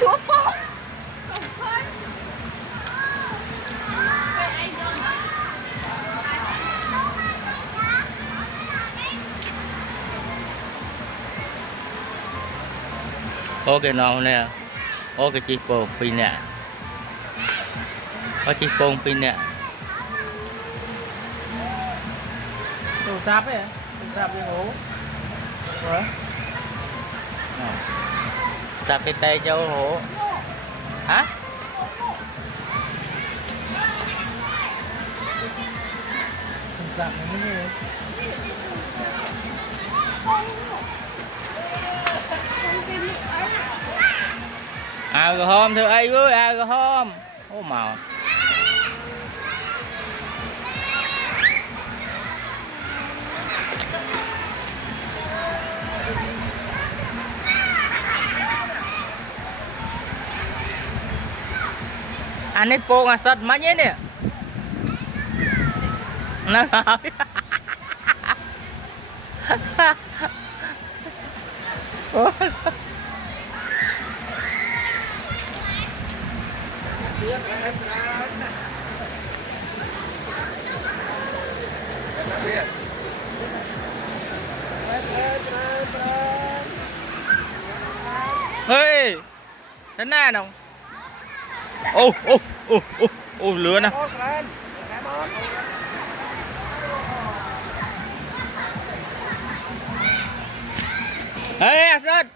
chúa bông. Ô cái nó nè, ô cái chiếc bông pin nè, có chiếc bông pin nè. Đồ giáp ấy, đồ giáp đi ngủ. Ủa? Sạp cái tay cho hổ. Hả? Đồ giáp này mới như À hôm thưa ai với hôm. Ô màu. Anh ấy po ngà sật mà nhé nè. Nó hỏi. Ê, thế nào đâu? Ô, ô, ô, ô, ô, lửa nè. Ê, Sơn.